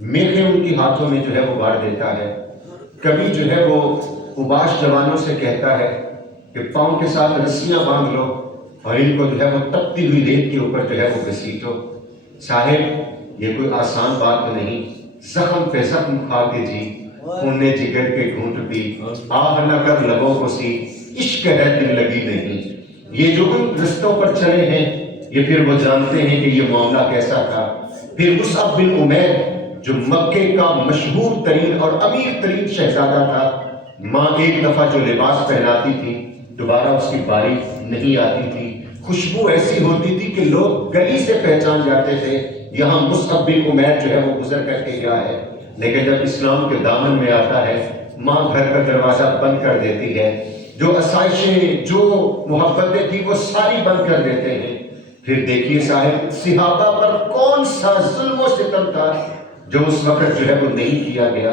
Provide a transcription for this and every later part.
میخیں ان کی ہاتھوں میں جو ہے وہ بار دیتا ہے، کبھی جو ہے وہ اوباش جوانوں سے کہتا ہے کہ پاؤں کے ساتھ رسیاں باندھ لو اور ان کو جو ہے وہ تپتی ہوئی ریت کے اوپر جو ہے وہ گھسیٹو۔ صاحب یہ کوئی آسان بات نہیں، زخم پہ زخم کھا کے جی، خونے جگر کے گھونٹ پی، آہ نہ کر لبوں کو سی، عشق ہے دل لگی نہیں۔ یہ جو ان رستوں پر چلے ہیں یہ پھر وہ جانتے ہیں کہ یہ معاملہ کیسا تھا۔ پھر مصعب بن عمیر جو مکے کا مشہور ترین اور امیر ترین شہزادہ تھا، ماں ایک دفعہ جو لباس پہناتی تھی دوبارہ اس کی باری نہیں آتی تھی، خوشبو ایسی ہوتی تھی کہ لوگ گلی سے پہچان جاتے تھے یہاں مصعب بن عمیر جو ہے وہ گزر کر کے گیا ہے۔ لیکن جب اسلام کے دامن میں آتا ہے ماں گھر کا دروازہ بند کر دیتی ہے، جو آسائشیں جو محبتیں تھی وہ ساری بند کر دیتے ہیں۔ پھر دیکھیے صاحب صحابہ پر کون سا ظلم و ستم تھا جو اس وقت جو ہے وہ نہیں کیا گیا۔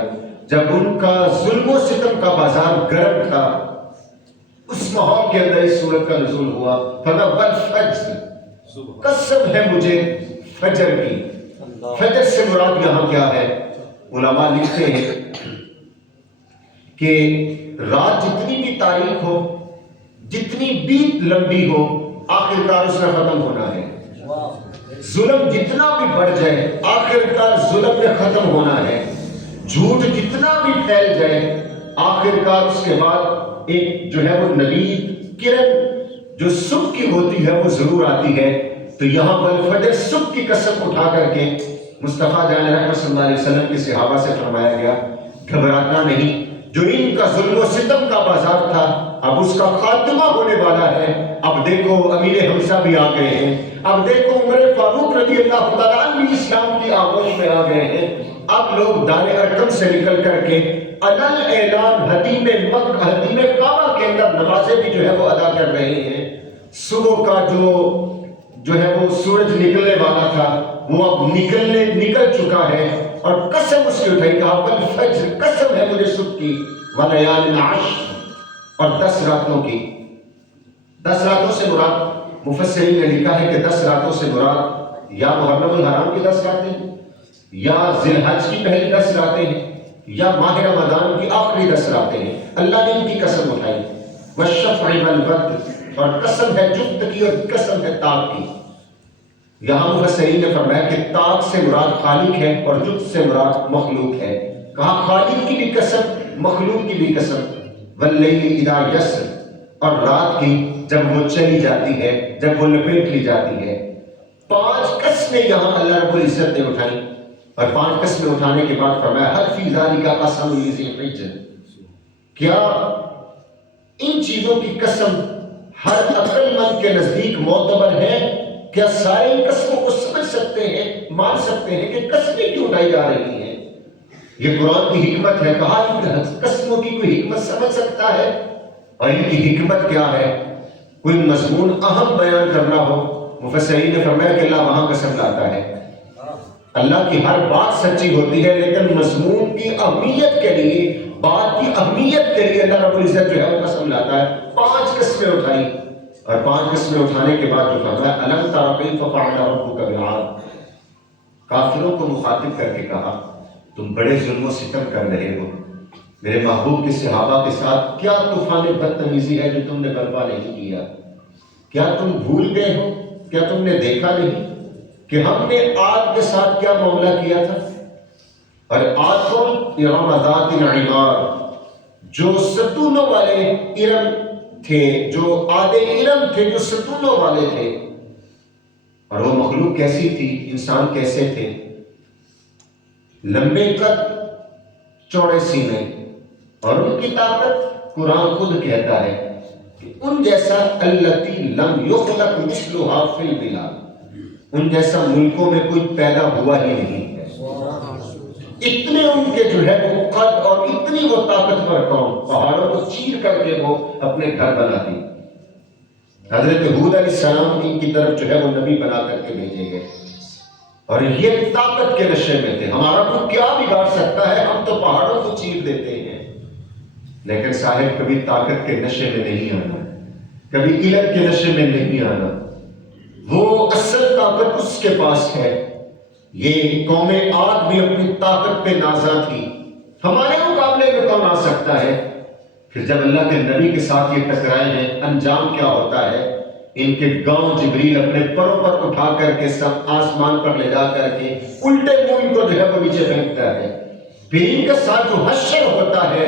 جب ان کا ظلم و ستم کا بازار گرم تھا، اس ماحول کے اندر اس سورت کا نزول ہوا، فرمایا والفجر، قسم ہے مجھے فجر کی۔ فجر سے مراد یہاں کیا ہے؟ علماء لکھتے ہیں کہ رات جتنی بھی تاریک ہو، جتنی بھی لمبی ہو، آخرکار اس میں ختم ہونا ہے۔ ظلم جتنا بھی بڑھ جائے آخرکار ظلم میں ختم ہونا ہے۔ جھوٹ جتنا بھی پھیل جائے آخرکار اس کے بعد ایک جو ہے وہ نوید کرن جو صبح کی ہوتی ہے وہ ضرور آتی ہے۔ تو یہاں والفجر صبح کی قسم اٹھا کر کے مصطفیٰ جان رحمت صلی اللہ علیہ وسلم کے صحابہ سے فرمایا گیا گھبرانا نہیں، جو ان کا ظلم و ستم کا بازار تھا اب اس کا خاتمہ ہونے والا ہے۔ اب دیکھو امیر حمزہ بھی آ گئے ہیں، اب دیکھو عمر فاروق رضی اللہ تعالیٰ عنہ بھی اسلام کی آغوش میں آ گئے ہیں۔ اب لوگ دار ارقم سے نکل کر کے علل اعلان حدیم کعبہ کے اندر نمازیں بھی جو ہے وہ ادا کر رہے ہیں۔ صبح کا جو ہے وہ سورج نکلنے والا تھا وہ اب نکل چکا ہے، اور قسم اس کی اٹھائی، کہا والفجر، قسم ہے مجھے صبح کی، ولیال عشر، اور 10 راتوں کی۔ 10 راتوں سے مراد مفسرین نے لکھا ہے کہ 10 راتوں سے مراد یا محرم الحرام کی 10 راتیں، یا ذی الحج کی پہلی 10 راتیں ہیں، یا ماہ رمضان کی آخری 10 راتیں ہیں۔ اللہ نے ان کی قسم اٹھائی، والشفع والوتر، اور قسم ہے جفت کی اور قسم ہے تاک کی۔ یہاں مفسرین نے فرمایا کہ تاک سے مراد خالق ہے اور جفت سے مراد مخلوق ہے۔ کہا خالق کی بھی قسم مخلوق کی بھی قسم، واللیل اذا یسر، اور رات کی جب وہ چلی جاتی ہے، جب وہ لپیٹ لی جاتی ہے۔ 5 قسمیں یہاں اللہ رب العزت نے اٹھائیں، اور 5 قسمیں اٹھانے کے بعد فرمایا حل فی ذالک قسم لذی حجر، کیا ان چیزوں کی قسم ہر عقل مند کے نزدیک معتبر ہے؟ کیا سارے ان قسموں کو سمجھ سکتے ہیں، مان سکتے ہیں کہ قسمیں کیوں اٹھائی جا رہی ہیں؟ یہ قرآن کی حکمت ہے۔ کہا ان قسموں کی کوئی حکمت سمجھ سکتا ہے؟ اور ان کی حکمت کیا ہے؟ کوئی مضمون اہم بیان کرنا ہو، مفسرین نے فرمایا کہ اللہ وہاں قسم لاتا ہے۔ اللہ کی ہر بات سچی ہوتی ہے، لیکن مضمون کی اہمیت کے لیے، بات کی اہمیت کے لیے اللہ رب العزت جو ہے وہ قسم لاتا ہے۔ 5 قسمیں اٹھائی، اور 5 قسمیں اٹھانے کے بعد جو فرمایا الم تر کیف فعل ربک بعاد، کافروں کو مخاطب کر کے کہا تم بڑے ظلم و ستم کر رہے ہو، میرے محبوب کے صحابہ کے ساتھ کیا طوفان بدتمیزی ہے جو تم نے برپا نہیں کیا؟ کیا تم بھول گئے ہو؟ کیا تم نے دیکھا نہیں کہ ہم نے عاد کے ساتھ کیا معاملہ کیا تھا؟ اور عاد کون؟ ارم ذات العماد، جو ستونوں والے ارم تھے، جو عاد ارم تھے، جو ستونوں والے تھے۔ اور وہ مخلوق کیسی تھی؟ انسان کیسے تھے؟ لمبے قد، چوڑے سینے، اور ان کی طاقت قرآن خود کہتا ہے کہ ان جیسا التی لم یخلق مثلها فی البلاد، ان جیسا ملکوں میں کوئی پیدا ہوا ہی نہیں ہے۔ اتنے ان کے جو ہے وہ قد اور اتنی وہ طاقتور قوم، پہاڑوں کو چیر کر کے وہ اپنے گھر بناتی۔ حضرت ہود علیہ السلام ان کی طرف جو ہے وہ نبی بنا کر کے بھیجے گئے، اور یہ طاقت کے نشے میں تھے، ہمارا کو کیا بگاڑ سکتا ہے، ہم تو پہاڑوں کو چیر دیتے ہیں۔ لیکن صاحب کبھی طاقت کے نشے میں نہیں آنا، کبھی علم کے نشے میں نہیں آنا، وہ اصل طاقت اس کے پاس ہے۔ یہ قوم عاد بھی اپنی طاقت پہ نازاں تھی، ہمارے مقابلے میں کون آ سکتا ہے؟ پھر جب اللہ کے نبی کے ساتھ یہ ٹکرائے ہیں، انجام کیا ہوتا ہے؟ ان کے گاؤں جبریل اپنے پروں پر اٹھا کر کے سب آسمان پر لے جا کر کے الٹے منہ ان کو جو ہے وہ نیچے پھینکتا ہے۔ پھر ان کے ساتھ جو حشر ہوتا ہے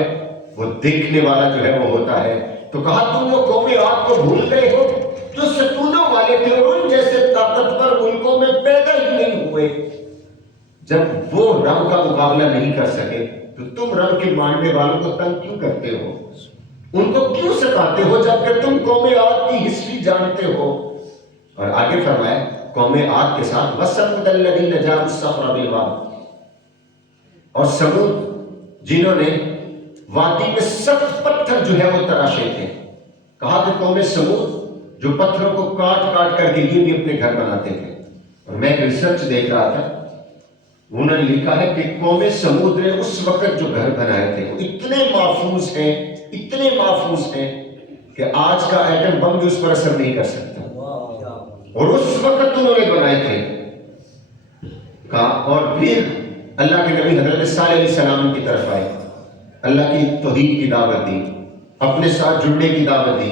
وہ دیکھنے والا جو ہے وہ ہوتا ہے۔ تو کہا تم وہ قوم عاد کو بھول گئے ہو جو ستونوں والے تھے اور ان جیسے طاقتور ملکوں میں پیدا ہی نہیں ہوئے۔ جب وہ رب کا مقابلہ نہیں کر سکے تو تم رب کے ماننے والوں کو تنگ کیوں کرتے ہو؟ ان کو کیوں ستاتے ہو جبکہ تم قوم عاد کی ہسٹری جانتے ہو؟ اور آگے فرمایا قوم عاد کے ساتھ وَثَمُودَ الَّذِينَ جَابُوا الصَّخْرَ بِالْوَادِ، اور سمود جنہوں نے وادی میں سخت پتھر جو ہے وہ تراشے تھے۔ کہا کہ قوم سمود جو پتھروں کو کاٹ کاٹ کر کے یہ بھی اپنے گھر بناتے تھے۔ اور میں ایک ریسرچ دیکھ رہا تھا، انہوں نے لکھا ہے کہ قوم سمود نے اس وقت جو گھر بنائے تھے وہ اتنے محفوظ ہیں کہ آج کا ایٹم بم بھی اس پر اثر نہیں کر سکتا، اور اس وقت انہوں نے بنائے تھے۔ اور پھر اللہ کے نبی حضرت صالح علیہ السلام کی طرف آئے، اللہ کی توحید کی دعوت دی، اپنے ساتھ جڑنے کی دعوت دی،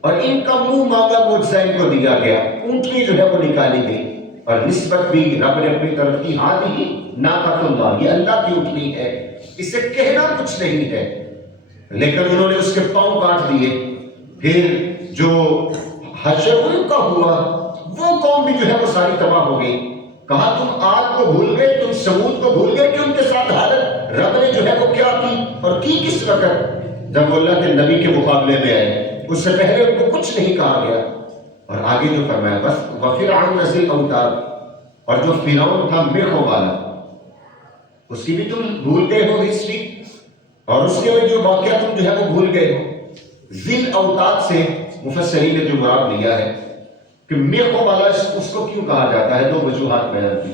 اور ان کا منہ مانگا معجزہ ان کو دیا گیا، اونٹنی جو ہے وہ نکالی گئی، اور نسبت بھی رب نے اپنی طرف کی، ہاتھ ہی ناقۃ اللہ، یہ اللہ کی اونٹنی ہے، اسے کہنا کچھ نہیں ہے، لیکن انہوں نے اس کے پاؤں کاٹ دیے۔ پھر جو حشر ان کا ہوا وہ قوم بھی جو ہے وہ ساری تباہ ہو گئی۔ کہا تم عاد کو بھول گئے، تم سمود کو بھول گئے کہ ان کے ساتھ حالت رب نے جو ہے وہ کیا کی، اور کی کس وقت؟ جب وہ اللہ کے نبی کے مقابلے میں آئے، اس سے پہلے ان کو کچھ نہیں کہا گیا۔ اور آگے جو فرمایا بس وَفِرْعَوْنَ ذِي الْأَوْتَادِ، اور جو فرعون تھا میخوں والا، اس کی بھی تم بھول گئے ہو ہسٹری، اور اس کے میں جو واقعہ تم جو ہے وہ بھول گئے ہو۔ ذی الاوتاد سے مفسرین نے جو مراد لیا ہے کہ میخوں والا اس کو کیوں کہا جاتا ہے، دو وجوہات بیان کی۔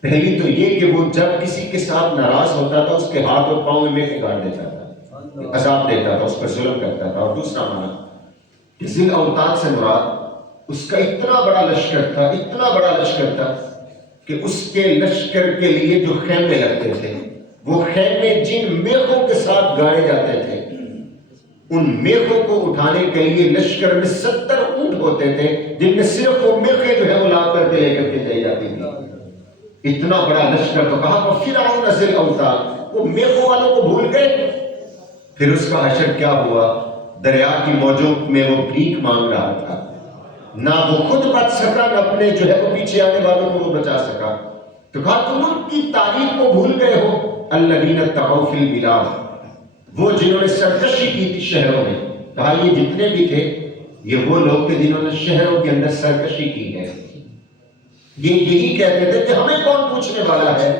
پہلی تو یہ کہ وہ جب کسی کے ساتھ ناراض ہوتا تھا اس کے ہاتھ اور پاؤں میں میخیں گاڑ دیتا تھا، عذاب دیتا تھا، اس پر ظلم کرتا تھا۔ اور دوسرا معنی کہ ذی الاوتاد سے مراد اس کا اتنا بڑا لشکر تھا کہ اس کے لشکر کے لیے جو خیمے لگتے تھے وہ خیمے جن میخوں کے ساتھ گاڑے جاتے تھے، ان میخوں کو اٹھانے کے لیے لشکر میں 70 اونٹ ہوتے تھے جن میں صرف وہ میخیں جو ہے وہ لا کر کے لے کر کے جائی جاتی تھی۔ اتنا بڑا لشکر، تو کہا وَفِرْعَوْنَ ذِی الْأَوْتَادِ، وہ میخوں والوں کو بھول گئے۔ پھر اس کا حشر کیا ہوا؟ دریا کی موجوں میں وہ بھیک مانگ رہا تھا، نہ وہ خود بچ سکا نہ اپنے جو ہے وہ پیچھے آنے والوں کو وہ بچا سکا۔ تو کہا تم ان کی تاریخ کو بھول گئے ہو، الَّذِينَ طَغَوْا فِي الْبِلَادِ، وہ جنہوں نے سرکشی کی تھی شہروں میں۔ کہا یہ جتنے بھی تھے یہ وہ لوگ تھے جنہوں نے شہروں کے اندر سرکشی کی ہے۔ یہ یہی کہتے تھے کہ ہمیں کون پوچھنے والا ہے،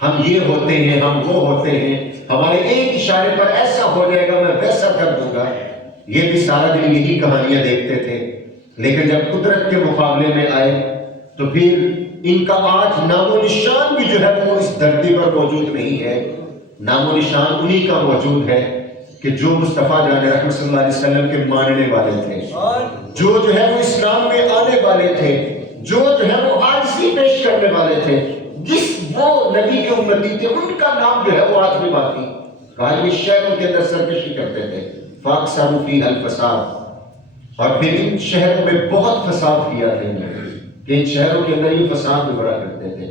ہم یہ ہوتے ہیں، ہم وہ ہوتے ہیں، ہمارے ایک اشارے پر ایسا ہو جائے گا، میں ویسا کر دوں گا۔ یہ بھی سارا دن یہی کہانیاں دیکھتے تھے، لیکن جب قدرت کے مقابلے میں آئے تو پھر ان کا آج نام و نشان بھی جو ہے وہ اس دھرتی پر موجود نہیں ہے۔ نام و نشان انہی کا موجود ہے کہ جو مصطفیٰ جان رحمت صلی اللہ علیہ وسلم کے ماننے والے تھے، جو ہے وہ اسلام میں آنے والے تھے، جو ہے وہ عاجزی پیش کرنے والے تھے، جس وہ نبی کے امتی تھے، ان کا نام جو ہے وہ آج بھی باقی۔ یہ شہروں کے اندر سرکشی کرتے تھے، فَأَكْثَرُوا فِيهَا الْفَسَادَ، اور پھر ان شہروں میں بہت فساد کیا تھا کہ ان شہروں کے اندر یہ فساد بھی بڑا کرتے تھے۔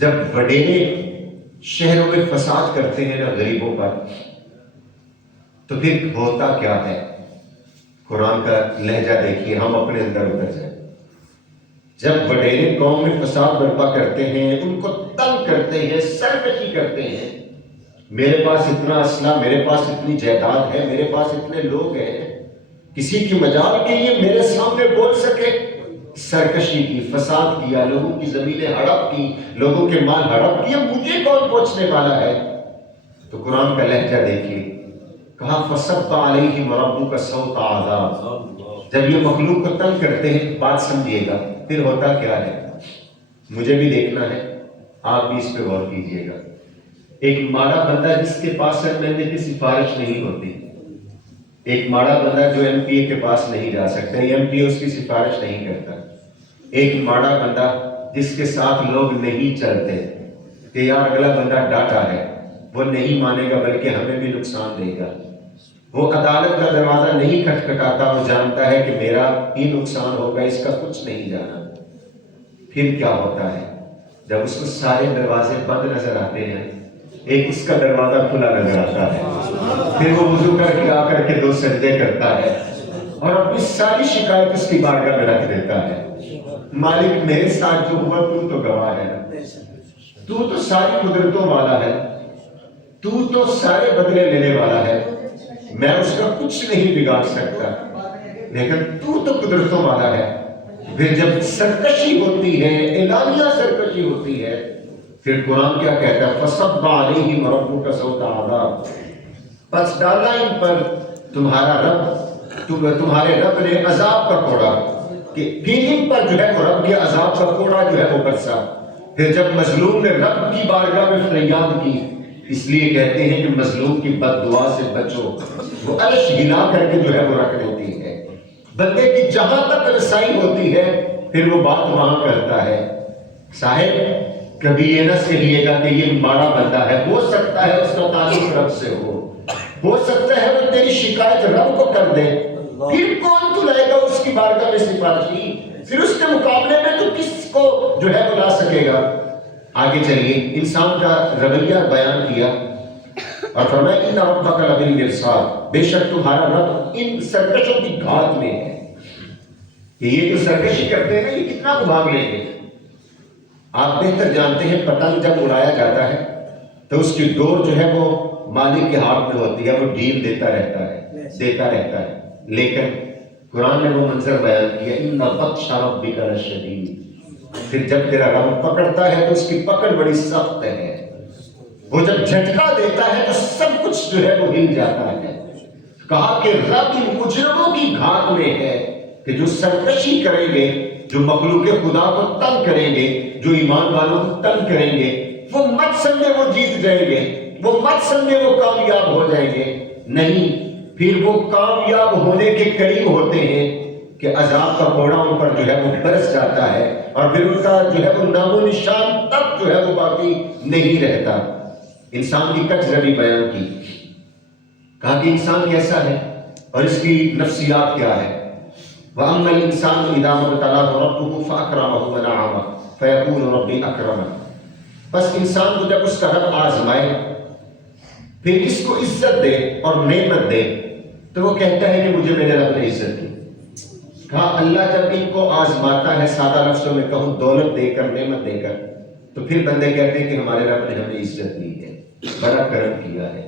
جب وڈیرے شہروں میں فساد کرتے ہیں نا غریبوں پر، تو پھر ہوتا کیا ہے؟ قرآن کا لہجہ دیکھیے، ہم اپنے اندر اتر جائیں۔ جب وڈیرے قوم میں فساد برپا کرتے ہیں، ان کو تنگ کرتے ہیں، سرکشی کرتے ہیں، میرے پاس اتنا اسلحہ، میرے پاس اتنی جائیداد ہے، میرے پاس اتنے لوگ ہیں، کسی کی مجال کے لیے میرے سامنے بول سکے، سرکشی کی، فساد کیا، لوگوں کی زمینیں ہڑپ کی، لوگوں کے مال ہڑپ کیے، مجھے کون پوچھنے والا ہے؟ تو قرآن کا لہجہ دیکھیے، کہا فَصَبَّ عَلَيْهِمْ رَبُّكَ سَوْطَ عَذَابٍ۔ جب یہ مخلوق کو تنگ کرتے ہیں، بات سمجھیے گا پھر ہوتا کیا ہے، مجھے بھی دیکھنا ہے، آپ بھی اس پہ غور کیجیے گا۔ ایک ماڑا بندہ جس کے پاس MLA کی سفارش نہیں ہوتی، ایک ماڑا بندہ جو MP کے پاس نہیں جا سکتا، MP اس کی سفارش نہیں کرتا، ایک ماڑا بندہ جس کے ساتھ لوگ نہیں چلتے، کہ یار اگلا بندہ ڈاٹا ہے، وہ نہیں مانے گا بلکہ ہمیں بھی نقصان دے گا، وہ عدالت کا دروازہ نہیں کھٹکھٹاتا، وہ جانتا ہے کہ میرا ہی نقصان ہوگا، اس کا کچھ نہیں جانا۔ پھر کیا ہوتا ہے؟ جب اس کو سارے دروازے بند نظر آتے ہیں، ایک اس کا دروازہ کھلا نظر آتا ہے، پھر وہ وضو کر کے آ کر کے 2 سجدے کرتا ہے اور اپنی ساری شکایت اس کی بارگاہ میں رکھ دیتا ہے۔ مالک میرے ساتھ جو ہوا تو گواہ ہے، تو ساری قدرتوں والا ہے، تو سارے بدلے لینے والا ہے، میں اس کا کچھ نہیں بگاڑ سکتا، لیکن تو قدرتوں والا ہے۔ پھر جب سرکشی ہوتی ہے، اعلانیہ سرکشی ہوتی ہے، پھر قرآن کیا کہتا ہے؟ فَصَبَّ عَلَيْهِمْ رَبُّكَ صَوْتَ عَذَابٍ، پس ڈالا ان پر تمہارے رب نے عذاب کا کوڑا، کہ پھر ان پر جو ہے وہ رب کے عذاب کا کوڑا جو ہے وہ برسا۔ پھر جب مظلوم نے رب کی بارگاہ میں فریاد کی، اس لیے کہتے ہیں کہ مظلوم کی بد دعا سے بچو، وہ عرش ہلا کر کے جو ہے وہ رکھ دیتی ہے۔ بندے کی جہاں تک رسائی ہوتی ہے پھر وہ بات وہاں کرتا ہے۔ صاحب کبھی یہ نہ کہیے گا کہ یہ ماڑا بندہ ہے، ہو سکتا ہے اس کا تعلق رب سے ہو سکتا ہے وہ تیری شکایت رب کو کر دے، پھر کون تو لائے گا اس کی بارگاہ میں سفارشی؟ پھر اس کے مقابلے میں تو کس کو جو ہے وہ لا سکے گا؟ آگے چلیے، انسان کا رویہ بیان کیا اور فرمایا ان ربک لبالمرصاد، بے شک تمہارا رب ان سرکشوں کی گھات میں ہے۔ کہ یہ جو سرکشی کرتے ہیں نا، یہ کتنا بھاگ لیں گے؟ آپ بہتر جانتے ہیں پتنگ جب اڑایا جاتا ہے تو اس کی ڈور جو ہے وہ مالک کے ہاتھ میں ہوتی ہے، وہ ڈھیل دیتا رہتا ہے، لیکن قرآن نے وہ منظر بیان کیا ان بطش ربک لشدید، پھر جب تیرا رب پکڑتا ہے تو اس کی پکڑ بڑی سخت ہے، وہ جب جھٹکا دیتا ہے تو سب کچھ جو ہے وہ ہل جاتا ہے۔ کہا کہ رب ان مجرموں کی گھات میں ہے کہ جو سرکشی کریں گے، جو مخلوق خدا کو تنگ کریں گے، جو ایمان والوں کو تنگ کریں گے، وہ مت سمجھے وہ جیت جائیں گے، وہ مت سمجھے وہ کامیاب ہو جائیں گے، نہیں، پھر وہ کامیاب ہونے کے قریب ہوتے ہیں کہ عذاب کا کوڑا ان پر جو ہے وہ برس جاتا ہے اور پھر ان کا جو ہے وہ نام و نشان تک جو ہے وہ باقی نہیں رہتا۔ انسان کی کچھ روی بیان کی، کہا کہ انسان کیسا ہے اور اس کی نفسیات کیا ہے۔ وَأَمَّا الْإِنسَانُ إِذَا مَا ابْتَلَاهُ رَبُّهُ فَأَكْرَمَهُ وَنَعَمَهُ فَيَقُولُ رَبِّي أَكْرَمَنِ، بس انسان کو جب اس کا رب آزمائے، پھر اس کو عزت دے اور نعمت دے، تو وہ کہتا ہے کہ مجھے میرے رب نے عزت دی۔ کہا اللہ جب ان کو آزماتا ہے، سادہ لفظوں میں کہوں دولت دے کر، نعمت دے کر، تو پھر بندے کہتے ہیں کہ ہمارے رب نے ہمیں عزت دی ہے، بڑا کرم کیا ہے،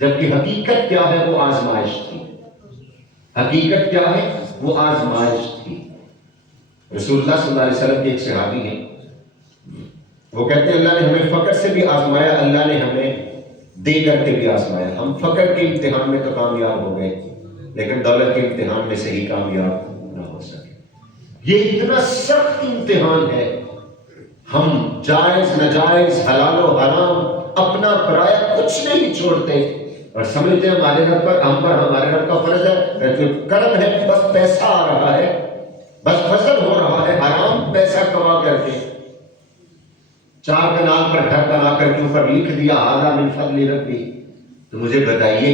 جبکہ حقیقت کیا ہے؟ وہ آزمائش تھی۔ حقیقت کیا ہے؟ وہ آزمائش تھی۔ رسول اللہ صلی اللہ علیہ وسلم کے ایک صحابی ہیں، وہ کہتے ہیں اللہ نے ہمیں فقر سے بھی آزمایا، اللہ نے ہمیں دے کر کے بھی آزمایا۔ ہم فقر کے امتحان میں تو کامیاب ہو گئے، لیکن دولت کے امتحان میں سے ہی کامیاب نہ ہو سکے۔ یہ اتنا سخت امتحان ہے، ہم جائز ناجائز، حلال و حرام، اپنا پرایا کچھ نہیں چھوڑتے اور سمجھتے ہیں ہمارے رب پر، ہمارے رب کا فرض ہے، جو کرم ہے، بس پیسہ آ رہا ہے، بس فضل ہو رہا ہے، حرام پیسہ کما کر کے 4 کنال پر گھر بنا کر کے اوپر لکھ دیا ھذا من فضل ربی، تو مجھے بتائیے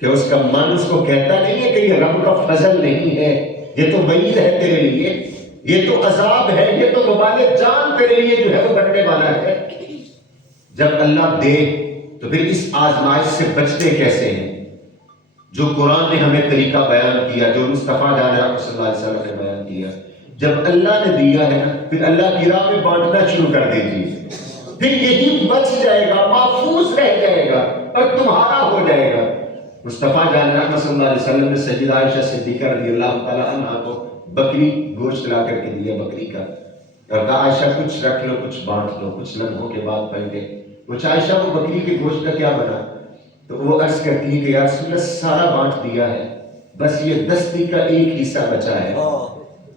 کہ اس کا من اس کو کہتا نہیں ہے کہ یہ رب کا فضل نہیں ہے، یہ تو وعید ہے تیرے لیے، یہ تو عذاب ہے، یہ تو وبال جان تیرے لیے جو ہے وہ بننے والا ہے۔ جب اللہ دے تو پھر اس آزمائش سے بچتے کیسے ہیں؟ جو قرآن نے ہمیں طریقہ بیان کیا، جو مصطفیٰ جان صلی اللہ علیہ وسلم نے بیان کیا، جب اللہ نے دیا ہے نا، پھر اللہ کی راہ میں بانٹنا شروع کر دیجیے، پھر یہی بچ جائے گا، محفوظ رہ جائے گا اور تمہارا ہو جائے گا۔ مصطفیٰ جان صلی اللہ علیہ وسلم نے سیدہ عائشہ صدیقہ رضی اللہ تعالیٰ عنہا کو بکری گوشت لا کر کے دیا، بکری کا، اور کہا عائشہ کچھ رکھ لو، کچھ بانٹ لو، کچھ لمحوں کے بعد پلٹے، کچھ عائشہ کو بکری کے گوشت کا کیا بنا؟ تو وہ عرض کرتی ہے کہ یا رسول اللہ سارا بانٹ دیا ہے، بس یہ دستی کا ایک حصہ بچا ہے۔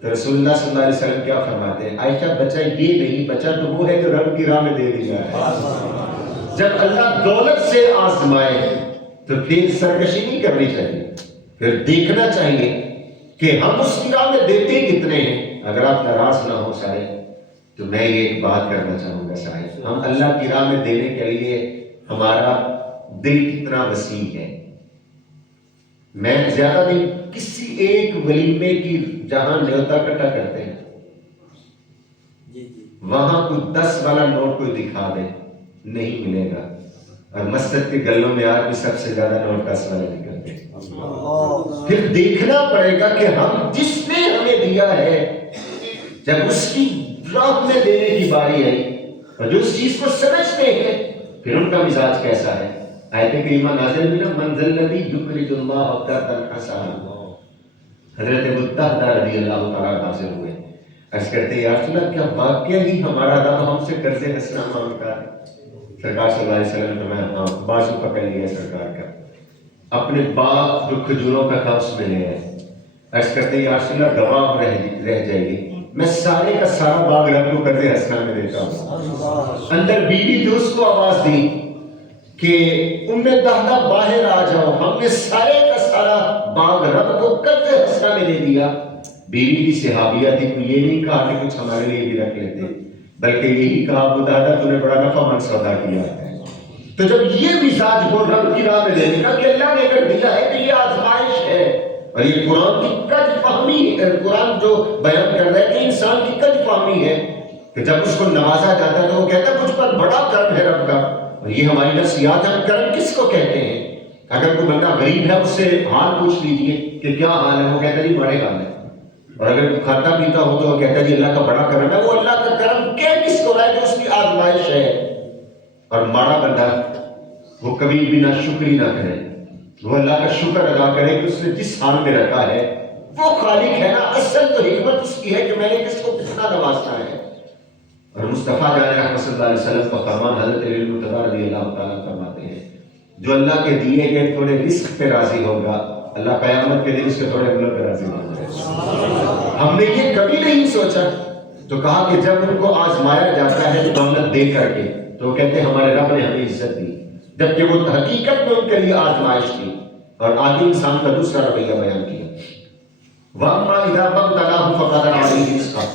تو رسول اللہ صلی اللہ علیہ وسلم کیا فرماتے ہیں؟ عائشہ بچا یہ نہیں، بچا تو وہ ہے جو رب کی راہ میں دے دیا ہے۔ جب اللہ دولت سے آزمائے تو پھر سرکشی نہیں کرنی چاہیے، پھر دیکھنا چاہیے کہ ہم اس کی راہ میں دیتے کتنے ہیں۔ اگر آپ ناراض نہ ہو سارے، تو میں یہ ایک بات کرنا چاہوں گا صاحب، ہم اللہ کی راہ میں دینے کے لیے ہمارا دل کتنا وسیع ہے. میں زیادہ نہیں، کسی ایک ولیمے کی جہاں نیوتا کٹا کرتے ہیں وہاں کوئی 10 والا نوٹ کوئی دکھا دے نہیں ملے گا، اور مسجد کے گلوں میں آج بھی سب سے زیادہ نوٹ 10 والے نکلتے ہیں. پھر دیکھنا پڑے گا کہ ہم جس نے ہمیں دیا ہے جب اس کی راہ میں دینے کی باری آئی اور جو اس چیز کو سمجھتے ہیں پھر ان کا مزاج کیسا ہے. آیت کریمہ نازل ہوئی نا، منزل الذی یقرض اللہ قرضا حسنا، حضرت متحدہ رضی اللہ تعالیٰ حاضر ہوئے، عرض کرتے ہیں یا رسول اللہ کیا واقعہ ہی ہمارا رب ہم سے قرض حسنا مانگتا ہے؟ سرکار صلی اللہ علیہ وسلم نے فرمایا ہاں. بازو پکڑ لیا سرکار کا، اپنے باغ جو کھجوروں کا تھا اس میں لے آئے. عرض کرتے ہیں یا رسول اللہ گواہ رہ جائے گی، میں سارے کا سارا باغ رب کو قرض حسنا میں دیتا ہوں. اندر بیوی جو اس کو آواز دی کہ دہدہ باہر آ جاؤ، ہم نے سارے کا سارا باغ رب کو قرض حسنا میں دے دیا. بیوی کی صحابیہ تھی، تو یہ نہیں کہا کہ کچھ ہمارے لیے بھی رکھ لیتے، بلکہ یہی کہا ابو دادا تو نے بڑا نفع مند سودا کیا ہے. تو جب یہ مزاج ہو رب کی راہ میں دینے کا کہ اللہ نے اگر دیا ہے تو یہ آزمائش ہے، اور یہ قرآن کی کج فہمی ہے. قرآن جو بیان کر رہا ہے کہ انسان کی کج فہمی ہے کہ جب اس کو نوازا جاتا ہے تو وہ کہتا ہے مجھ پر بڑا کرم ہے رب کا. اور یہ ہماری نفسیات ہے، کرم کس کو کہتے ہیں؟ اگر کوئی بندہ غریب ہے اس سے حال پوچھ لیجئے کہ کیا حال ہے، وہ کہتا ہے جی بڑے حال ہے. اور اگر کوئی کھاتا پیتا ہو تو وہ کہتا ہے جی اللہ کا بڑا کرم ہے. وہ اللہ کا کرم کہہ کس کو رہا ہے جو اس کی آزمائش ہے. اور ماڑا بندہ وہ کبھی بھی نہ شکری نہ کرے، وہ اللہ کا شکر ادا کرے کہ اس نے جس حال میں رکھا ہے وہ خالق ہے نا. اصل تو حکمت اس کی ہے کہ میں نے کس کو کتنا نوازنا ہے. اور مصطفیٰ جان رحمت صلی اللہ علیہ وسلم کا فرمان حضرت علی المرتضیٰ رضی اللہ تعالیٰ فرماتے ہیں جو اللہ کے دیے گئے تھوڑے رزق پہ راضی ہوگا اللہ قیامت کے دن اس کے تھوڑے عملوں پہ راضی ہوگا. ہم نے یہ کبھی نہیں سوچا. تو کہا کہ جب ان کو آزمایا جاتا ہے دولت دے کر کے تو کہتے ہیں ہمارے رب نے ہمیں عزت دی، جبکہ وہ حقیقت میں ان کے لیے آزمائش تھی. اور آدمی انسان کا دوسرا رویہ بیان کیا، وَأَمَّا إِذَا ابْتَلَاهُ فَقَدَرَ عَلَيْهِ رِزْقَهُ،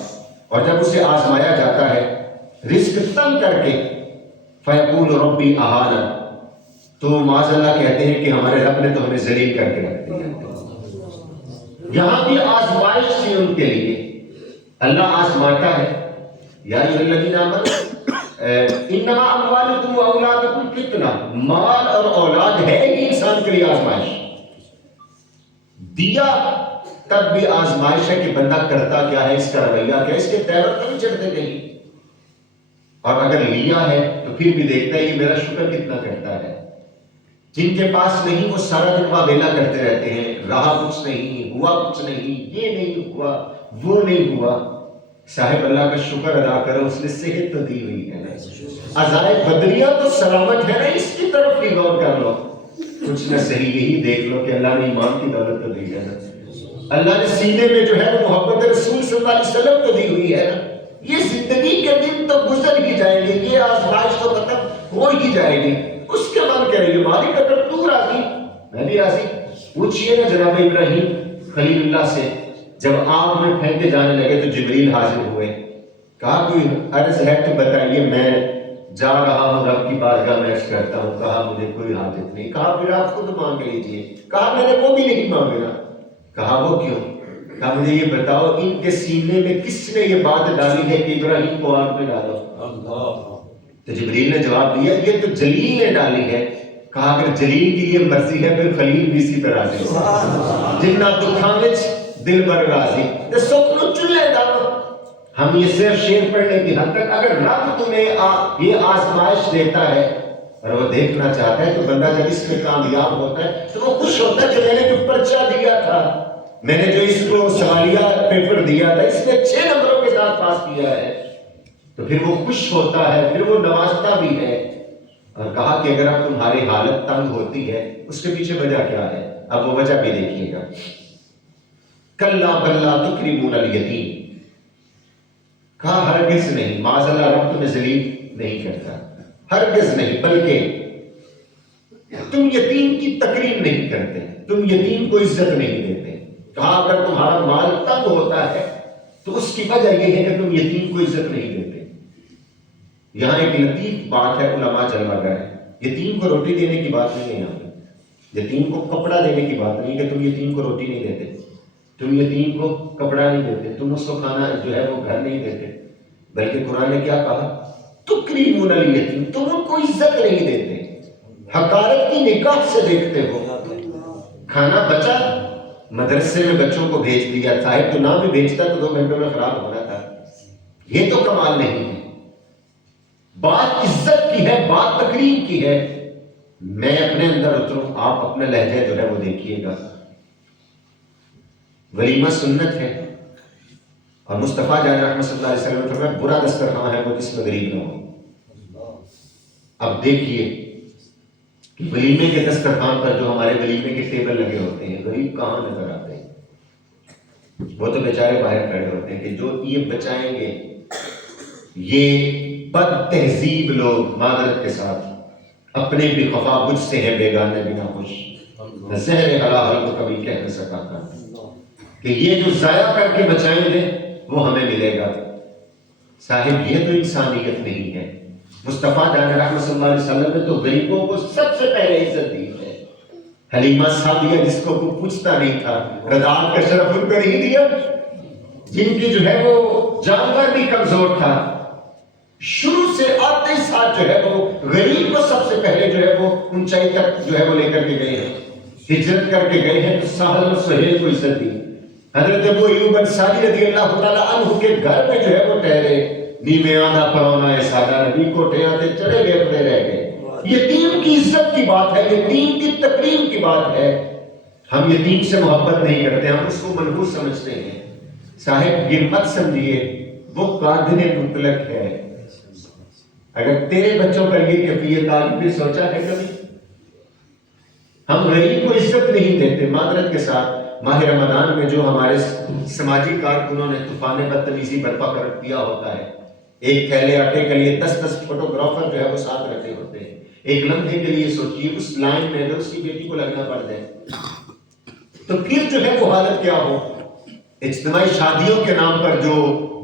اور جب اسے آزمایا جاتا ہے رزق تنگ کر کے فَيَقُولُ رَبِّي أَهَانَنِ، تو معاذ اللہ کہتے ہیں کہ ہمارے رب نے تو ہمیں ذلیل کر کے رکھ دیا. یہاں بھی آزمائش تھی ان کے لیے. اللہ آزماتا ہے یا ایھا الذین آمنوا انما اموالکم واولادکم فتنہ، مال اور اولاد ہے ہی انسان کے لیے آزمائش. دیا تب بھی آزمائش ہے کہ بندہ کرتا کیا ہے، اس کا رویہ کیا ہے، اس کے تیور کبھی چڑھتے نہیں. اور اگر لیا ہے تو پھر بھی دیکھتا ہے یہ میرا شکر کتنا کرتا ہے. جن کے پاس نہیں وہ سارا دن واویلا کرتے رہتے ہیں، رہا کچھ نہیں، ہوا کچھ نہیں، یہ نہیں ہوا، وہ نہیں ہوا. صاحب اللہ کا شکر ادا کرو، اس نے صحت تو دی ہوئی ہے نا، عزائے بدریہ تو سلامت ہے نا، اس کی طرف بھی غور کر لو. کچھ نہ صحیح یہی دیکھ لو کہ اللہ نے ایمان کی دولت تو دی ہے نا، اللہ نے سینے میں جو ہے وہ محبت رسول صلی اللہ علیہ وسلم تو دی ہوئی ہے نا. یہ زندگی کے دن تو گزر ہی جائیں گے، یہ آزمائش تو ختم ہو ہی جائے گی. اس کے من کرے گی مالک اگر تو راضی میں بھی راضی. پوچھئے نا جناب ابراہیم خلیل اللہ سے، جب آگ میں پھینکے جانے لگے تو جبریل حاضر ہوئے، کہا کوئی عرض ہے تو بتائیے، میں جا رہا ہوں رب کی بارگاہ میں عرض کرتا ہوں. کہا مجھے کوئی حاجت نہیں. کہا پھر آپ خود مانگ لیجئے. کہا میں نے وہ بھی نہیں مانگنا. کہا وہ کیوں؟ کہا مجھے یہ بتاؤ ان کے سینے میں کس نے یہ بات ڈالی ہے کہ ابراہیم کو آگ میں ڈالو؟ تو جبریل نے جواب دیا یہ تو جلیل نے ڈالی ہے. کہا اگر جلیل کی یہ مرضی ہے پھر خلیل بھی اسی پر راضی ہو. جنہ دکھاں وچ دل بر راضی تے سکھ نو چولہے ڈالو. ہم یہ صرف شعر پڑھنے کی حد تک، اگر رب تمہیں یہ آزمائش دیتا ہے اور وہ دیکھنا چاہتا ہے تو بندہ جب اس میں کامیاب ہوتا ہے تو وہ خوش ہوتا ہے کہ میں نے جو پرچہ دیا تھا، میں نے جو اس کو سوالیہ پیپر دیا تھا، اس نے 6 نمبروں کے ساتھ پاس کیا ہے. تو پھر وہ خوش ہوتا ہے، پھر وہ نوازتا بھی ہے. اور کہا کہ اگر اب تمہاری حالت تنگ ہوتی ہے اس کے پیچھے وجہ کیا ہے؟ اب وہ وجہ بھی دیکھیے گا. کلا بل لا تکرمون الیتیم، کہا ہرگز نہیں، معاذ اللہ رب تمہیں ذلیل نہیں کرتا، ہرگز نہیں، بلکہ تم یتیم کی تکریم نہیں کرتے، تم یتیم کو عزت نہیں دیتے. کہا اگر تمہارا مال تنگ ہوتا ہے تو اس کی وجہ یہ ہے کہ تم یتیم کو عزت نہیں دیتے. یہاں ایک لطیف بات ہے علماء جلوہ گر ہے، یتیم کو روٹی دینے کی بات نہیں ہے یہاں پہ، یتیم کو کپڑا دینے کی بات نہیں کہ تم یتیم کو روٹی نہیں دیتے، تم یتیم کو کپڑا نہیں دیتے، تم اس کو کھانا جو ہے وہ گھر نہیں دیتے، بلکہ قرآن نے کیا کہا؟ تکریمون الیتیم، تم ان کو عزت نہیں دیتے، حقارت کی نگاہ سے دیکھتے ہو۔ کھانا بچا، مدرسے میں بچوں کو بھیج دیا، صاحب تو نہ بھی بھیجتا تو 2 گھنٹوں میں خراب ہونا تھا، یہ تو کمال نہیں ہے۔ بات عزت کی ہے، بات تکریم کی ہے۔ میں اپنے اندر اتروں، آپ اپنا لہجہ جو ہے وہ دیکھیے گا۔ ولیمہ سنت ہے، اور مصطفیٰ جان رحمۃ صلی اللہ علیہ وسلم نے فرمایا برا دسترخوان ہے وہ جس میں غریب نہ ہو۔ اب دیکھیے کہ ولیمے کے دسترخوان پر جو ہمارے ولیمے کے ٹیبل لگے ہوتے ہیں، غریب کہاں نظر آتے ہیں؟ وہ تو بیچارے باہر کھڑے ہوتے ہیں کہ جو یہ بچائیں گے، یہ بد تہذیب لوگ معذرت کے ساتھ اپنے بھی خفا بجھ سے ہیں بیگانے بنا خوش، نہ زہر حلال کو کبھی کہہ نہ سکا تھا کہ یہ جو ضائع کر کے بچائیں گے وہ ہمیں ملے گا۔ صاحب یہ تو انسانیت نہیں ہے۔ مصطفیٰ جان رحمۃ صلی اللہ علیہ وسلم نے تو غریبوں کو سب سے پہلے عزت دی ہے۔ حلیمہ سعدیہ جس کو کوئی پوچھتا نہیں تھا، رضاعت کا شرف ان کو نہیں دیا، جن کی جو ہے وہ جانور بھی کمزور تھا، شروع سے آتے ساتھ جو ہے وہ غریب کو سب سے پہلے جو ہے وہ اونچائی تک جو ہے وہ لے کر کے گئے ہیں، ہجرت کر کے گئے ہیں، تو سہل اور سہیل کو عزت دی۔ حضرت ابو ایوب انصاری رضی اللہ تعالیٰ عنہ کے گھر میں جو ہے وہ ٹھہرے، نیمے آنا پرونا ہے سادہ نبی کوٹے آتے چلے گئے پڑے رہ گئے۔ یتیم کی عزت کی بات ہے، یتیم کی تکریم کی بات ہے۔ ہم یتیم سے محبت نہیں کرتے، ہم اس کو منحوس سمجھتے ہیں۔ صاحب یہ مت سمجھیے وہ قادر مطلق ہے۔ اگر تیرے بچوں پر یہ کیفیت آ بھی سوچا ہے کبھی؟ ہم غریب کو عزت نہیں دیتے۔ معذرت کے ساتھ ماہ رمضان میں جو ہمارے سماجی کارکنوں نے طوفان بدتمیزی برپا کر دیا ہوتا ہے، ایک تھیلے آٹے کے لیے 10 فوٹوگرافر جو ہے وہ ساتھ رکھے ہوتے ہیں، ایک لمحے کے لیے سوچیے اس لائن میں اگر اس کی بیٹی کو لگنا پڑ جائے تو پھر جو ہے وہ حالت کیا ہو۔ اجتماعی شادیوں کے نام پر جو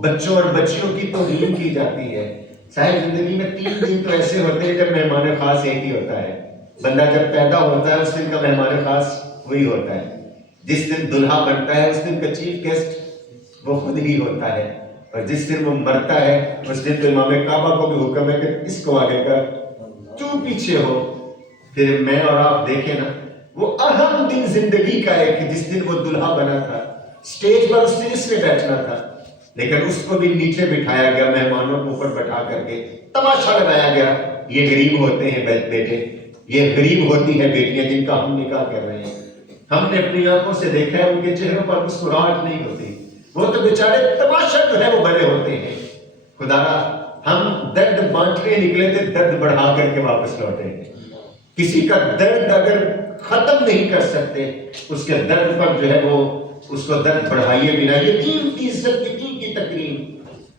بچوں اور بچیوں کی توہین کی جاتی ہے، صاحب زندگی میں 3 دن تو ایسے ہوتے ہیں جب مہمان خاص ایک ہی ہوتا ہے۔ بندہ جب پیدا ہوتا ہے اس دن کا مہمان خاص وہی ہوتا ہے، جس دن دلہا بنتا ہے اس دن کا چیف گیسٹ وہ خود ہی ہوتا ہے، اور جس دن وہ مرتا ہے اس دن تو امام کعبہ کو بھی حکم ہے کہ اس کو آگے کر تو پیچھے ہو۔ پھر میں اور آپ دیکھیں نا، وہ اہم دن زندگی کا ہے کہ جس دن وہ دلہا بنا تھا، سٹیج پر اس دن اس نے بیٹھنا تھا، لیکن اس کو بھی نیچے بٹھایا گیا، مہمانوں کو اوپر بٹھا کر کے تماشا لگایا گیا۔ یہ غریب ہوتے ہیں بیٹے، یہ غریب ہوتی ہے بیٹیاں جن کا ہم نکاح کر رہے ہیں۔ ہم نے اپنی آنکھوں سے دیکھا ہے ان کے چہروں پر مسکراہٹ نہیں ہوتی، وہ تو بیچارے تماشا جو ہے وہ بڑے ہوتے ہیں۔ خدا را ہم درد بانٹنے نکلے تھے، درد بڑھا کر کے واپس لوٹے۔ کسی کا درد اگر ختم نہیں کر سکتے اس کے درد پر جو ہے وہ اس کو درد بڑھائیے بنا۔ یتیم کی عزت، یتیم کی تکریم،